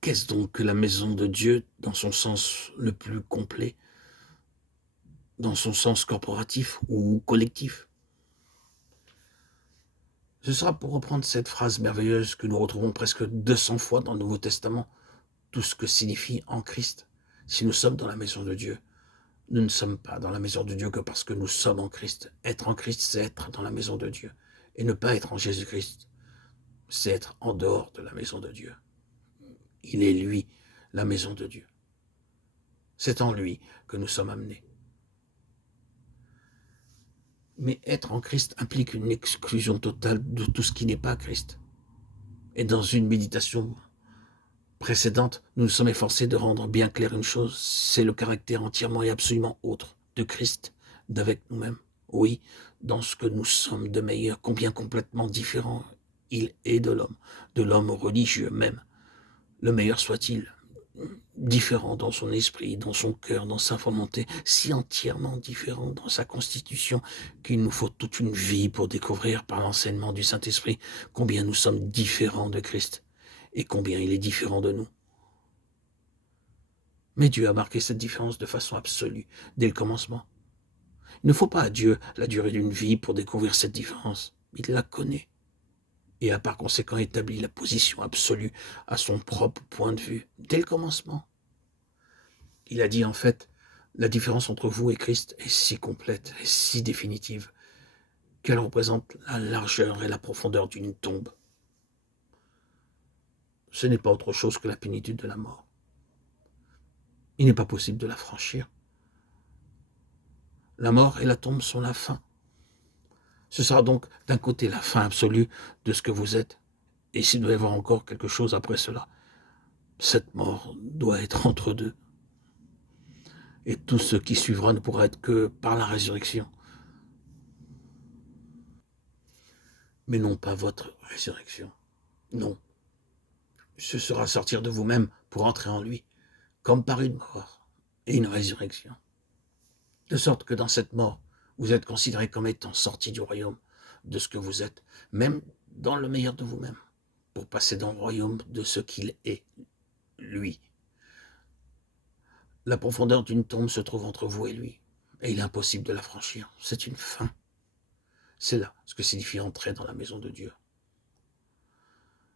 Qu'est-ce donc que la maison de Dieu dans son sens le plus complet, dans son sens corporatif ou collectif? Ce sera pour reprendre cette phrase merveilleuse que nous retrouvons presque 200 fois dans le Nouveau Testament, tout ce que signifie en Christ. Si nous sommes dans la maison de Dieu, nous ne sommes pas dans la maison de Dieu que parce que nous sommes en Christ. Être en Christ, c'est être dans la maison de Dieu. Et ne pas être en Jésus-Christ, c'est être en dehors de la maison de Dieu. Il est lui, la maison de Dieu. C'est en lui que nous sommes amenés. Mais être en Christ implique une exclusion totale de tout ce qui n'est pas Christ. Et dans une méditation précédente, nous nous sommes efforcés de rendre bien clair une chose, c'est le caractère entièrement et absolument autre de Christ, d'avec nous-mêmes. Oui, dans ce que nous sommes de meilleur, combien complètement différent il est de l'homme religieux même, le meilleur soit-il, différent dans son esprit, dans son cœur, dans sa volonté, si entièrement différent dans sa constitution qu'il nous faut toute une vie pour découvrir par l'enseignement du Saint-Esprit combien nous sommes différents de Christ et combien il est différent de nous. Mais Dieu a marqué cette différence de façon absolue dès le commencement. Il ne faut pas à Dieu la durée d'une vie pour découvrir cette différence. Il la connaît et a par conséquent établi la position absolue à son propre point de vue dès le commencement. Il a dit en fait, la différence entre vous et Christ est si complète et si définitive qu'elle représente la largeur et la profondeur d'une tombe. Ce n'est pas autre chose que la plénitude de la mort. Il n'est pas possible de la franchir. La mort et la tombe sont la fin. Ce sera donc d'un côté la fin absolue de ce que vous êtes, et s'il doit y avoir encore quelque chose après cela, cette mort doit être entre deux. Et tout ce qui suivra ne pourra être que par la résurrection. Mais non pas votre résurrection. Non. Ce sera sortir de vous-même pour entrer en lui, comme par une mort et une résurrection. De sorte que dans cette mort, vous êtes considéré comme étant sorti du royaume de ce que vous êtes, même dans le meilleur de vous-même, pour passer dans le royaume de ce qu'il est, lui. La profondeur d'une tombe se trouve entre vous et lui, et il est impossible de la franchir. C'est une fin. C'est là ce que signifie entrer dans la maison de Dieu.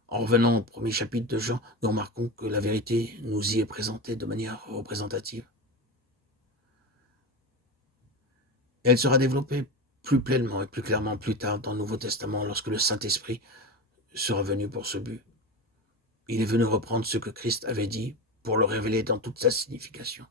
En revenant au premier chapitre de Jean, nous remarquons que la vérité nous y est présentée de manière représentative. Et elle sera développée plus pleinement et plus clairement plus tard dans le Nouveau Testament lorsque le Saint-Esprit sera venu pour ce but. Il est venu reprendre ce que Christ avait dit pour le révéler dans toute sa signification.